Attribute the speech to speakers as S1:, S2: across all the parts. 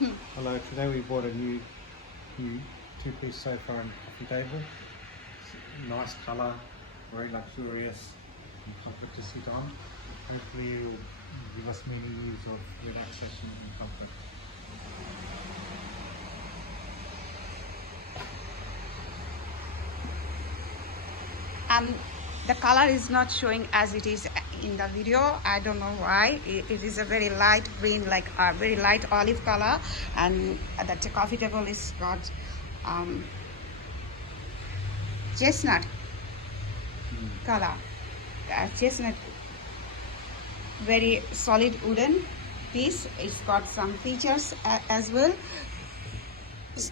S1: Hmm. Hello, today we bought a new, new two-piece sofa and coffee table. It's Nice colour, very luxurious and comfort to sit on. Hopefully it will give us many years of relaxation and comfort.
S2: um, the color is not showing as it is in the video. I don't know why. It, it is a very light green like a very light olive color and the coffee table is got um, chestnut color. Uh, chestnut very solid wooden piece. It's got some features a- as well. It,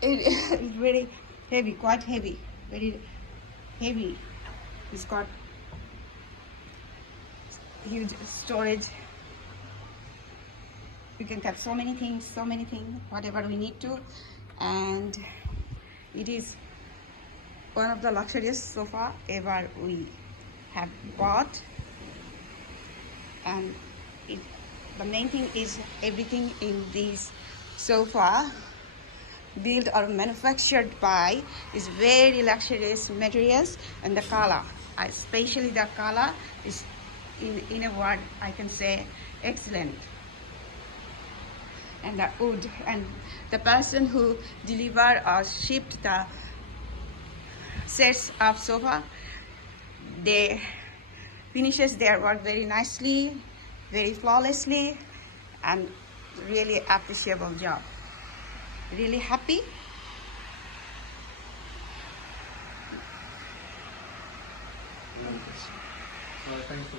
S2: it's very heavy quite heavy very heavy. It's got huge storage. We can keep so many things, so many things, whatever we need to. And it is one of the luxurious sofa ever we have bought. And it, the main thing is everything in this sofa built or manufactured by is very luxurious materials and the color Uh, especially the color is in, in a word i can say excellent. And the wood and the person who delivered or shipped the sets of sofa they finishes their work very nicely very flawlessly and really appreciable job. Really happy
S1: So, thanks for.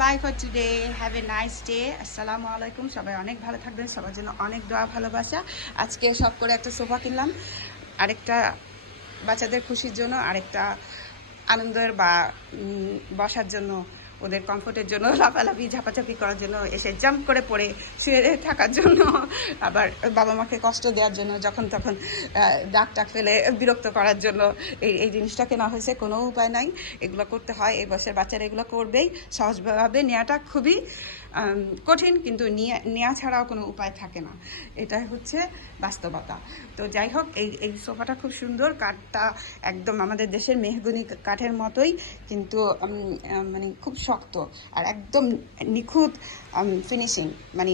S2: Bye for today have a nice day আসসালামু আলাইকুম সবাই অনেক ভালো থাকবেন, সবার জন্য অনেক দোয়া, ভালোবাসা। আজকে সব করে একটা সোফা কিনলাম। আরেকটা বাচ্চাদের খুশির জন্য, আরেকটা আনন্দের বা বসার জন্য ওদের কমফোর্টের জন্য, লাফালাফি, ঝাপাঝাপি করার জন্য, এসে জাম্প করে পড়ে, শুয়ে থাকার জন্য, আবার বাবা মাকে কষ্ট দেওয়ার জন্য, যখন তখন ডাক টাক ফেলে বিরক্ত করার জন্য, এই এই জিনিসটা কেনা হয়েছে কোনো উপায় নাই। এগুলো করতে হয়, এই বয়সের বাচ্চারা এগুলো করবেই। সহজভাবে নেওয়াটা খুবই কঠিন, কিন্তু নিয়ে নেওয়া ছাড়াও কোনো উপায় থাকে না। এটাই হচ্ছে বাস্তবতা। তো যাই হোক, এই এই সোফাটা খুব সুন্দর, কাঠটা একদম আমাদের দেশের মেহগুনি কাঠের মতোই, কিন্তু মানে খুব শক্ত আর একদম নিখুঁত ফিনিশিং মানে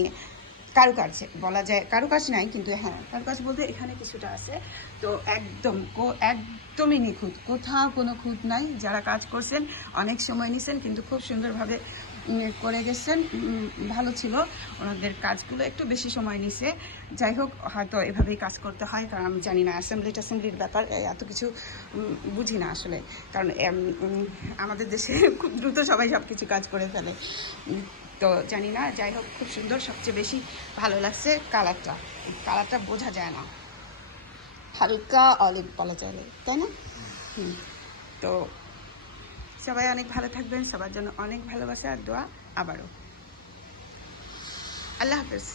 S2: কারুকাজ বলা যায় কারুকাজ নাই কিন্তু হ্যাঁ কারুকাজ বলতে এখানে কিছুটা আছে। তো একদম কো- একদমই নিখুঁত, কোথাও কোনো খুঁত নাই। যারা কাজ করছেন, অনেক সময় নিছেন, কিন্তু খুব সুন্দরভাবে করে গেছেন। ভালো ছিল ওনাদের কাজগুলো, একটু বেশি সময় নিছে। যাই হোক, হয়তো এভাবেই কাজ করতে হয়, কারণ আমি জানি না অ্যাসেম্বলি ট্যাসেম্বলির ব্যাপার এত কিছু বুঝি না আসলে। কারণ আমাদের দেশে খুব দ্রুত সবাই সব কিছু কাজ করে ফেলে। তো জানি না, যাই হোক, খুব সুন্দর, সবচেয়ে বেশি ভালো লাগছে কালারটা। কালারটা বোঝা যায় না। হালকা অলিভ বলা যায় তাই না? তো সবাই অনেক ভালো থাকবেন সবার জন্য অনেক ভালোবাসা আর দোয়া আবারও। আল্লাহ হাফেজ।